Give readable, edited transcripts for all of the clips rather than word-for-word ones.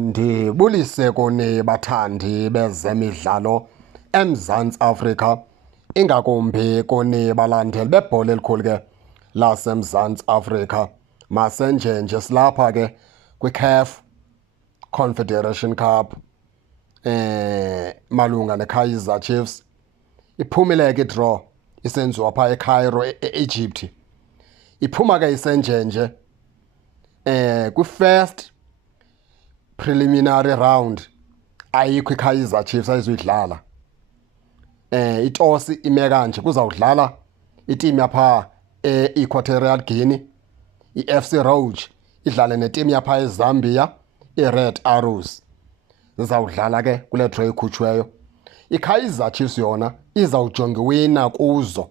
Ndibulise kuni bathandi bezemidlalo eMzantsi Afrika, ingakumbi kuni balandeli bebhola elikhulu ke laseMzantsi Afrika. Masenjenje silapha ke kwiCAF Confederation Cup malunga neKaizer Chiefs. Iphumile ke draw isenziwa pha eCairo eEgypt. Iphuma ke isenjenje kwi-first preliminary round ayikho iKaizer Chiefs ayizuyidlala. Itosi ime kanje, kuzawudlala iteam yapha eEquatorial Guinea, iFC Rouge idlale neteam yapha eZambia, iRed Arrows. Zizawudlala ke kule draw ikhutshiweyo. iKaizer Chiefs yona izawujonga iwina kuzo.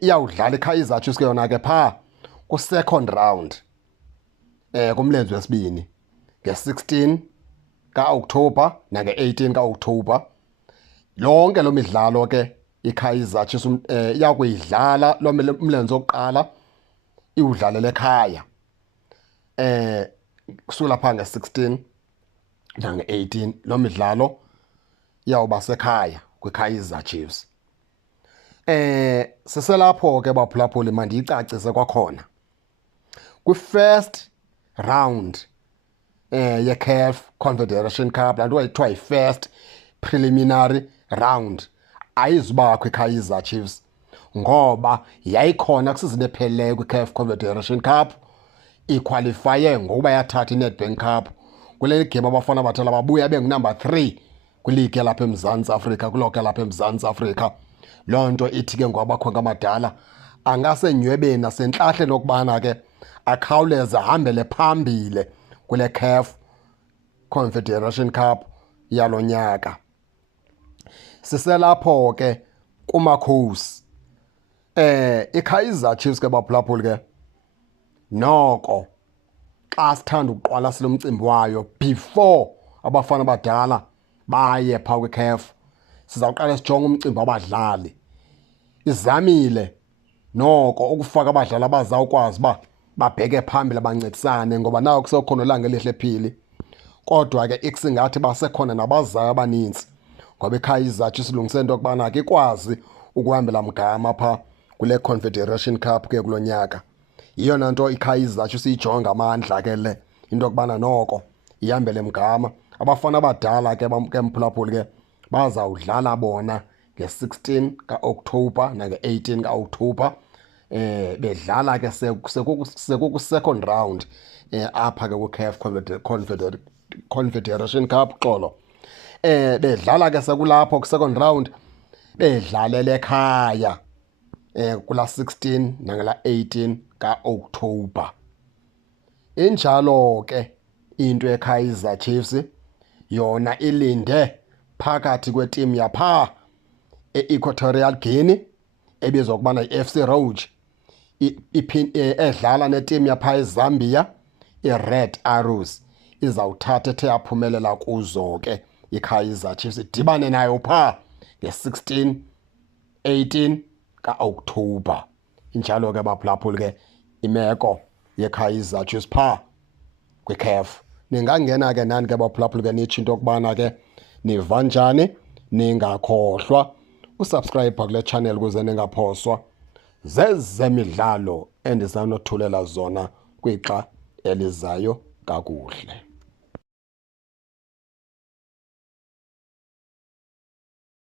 Iyawudlala iKaizer Chiefs ke yona ke pha ku-second round kumlenze wesibini nge-16 ka-Okthobha nange-18 ka-Okthobha. Lonke lo midlalo ke iKaizer Chiefs iya kuyidlala lo mlenze wokuqala iwudlalele ekhaya. Kusukela pha nge-16 nange-18 lo midlalo iyawuba sekhaya kwiKaizer Chiefs. Siselapho ke baphulaphuli mandiyicacise kwakhona. Kwi-first round yeCAF Confederation Cup, laa nto kuthiwa yi-first preliminary round, ayizubakho iKaizer Chiefs ngoba yayikhona kusizini ephelileyo kwiCAF Confederation Cup. Ikhwalifaye ngokuba yathatha iNedbank Cup kule game abafana bathala babuya bengunumber 3 kwiligi yalapha eMzantsi Afrika, kuloko yalapha eMzantsi Afrika. Loo nto ithi ke ngobakhonka amadala angasenywebeni nasentlahleni lokubana ke akhawuleze ahambele phambile kule CAF Confederation Cup yalo nyaka. Siselapho ke kumakhosi. iKaizer Chiefs ke baphulaphuli ke noko xa sithanda ukuqwalasela umcimbi wayo before abafana abadala baye phaa kwiCAF, sizawuqala sijonge umcimbi wabadlali. Izamile noko ukufaka abadlali abazawukwazi uba babheke phambili bancedisane ngoba nawo kusekhona ilanga elihle phili. Kodwa ke ikusingathi basekhona nabazayo abaninzi ngoba iKaizer Chiefs ilungise into yokubana ke ikwazi ukuhambela mgama phaa kule Confederation Cup ke kulo nyaka. Yiyona nto iKaizer Chiefs iyijonga amandla ke le into yokubana noko ihambele mgama. Abafana abadala ke mphulaphuli ke bazawudlala bona nge-16 ka-Okthobha nange-18 ka-Okthobha. Bedlala ke sekuku-second round apha ke kwiCAF Confederation Cup xolo. Bedlala ke sekulapho ku-second round bedlalele ekhaya kula 16 nangela 18 ka-Okthobha. Injalo ke into yeKaizer Chiefs yona ilinde phakathi kweteam yapha eEquatorial Guinea ebizwa ukubana iFC Rouge edlala neteam yapha eZambia, iRed Arrows. Izawuthatha ethe yaphumelela kuzo ke iKaizer Chiefs idibane nayo phaa nge-16 18 ka-Okthobha. Injalo ke baphulaphuli ke imeko yeKaizer Chiefs phaa kwiCAF. Ningangena ke nani ke baphulaphuli ke nitsho into yokubana ke niva njani. Ningakhohlwa usubscribe kule channel ukuze ningaphoswa zezemidlalo endizanothulela zona kwixa elizayo kakuhle.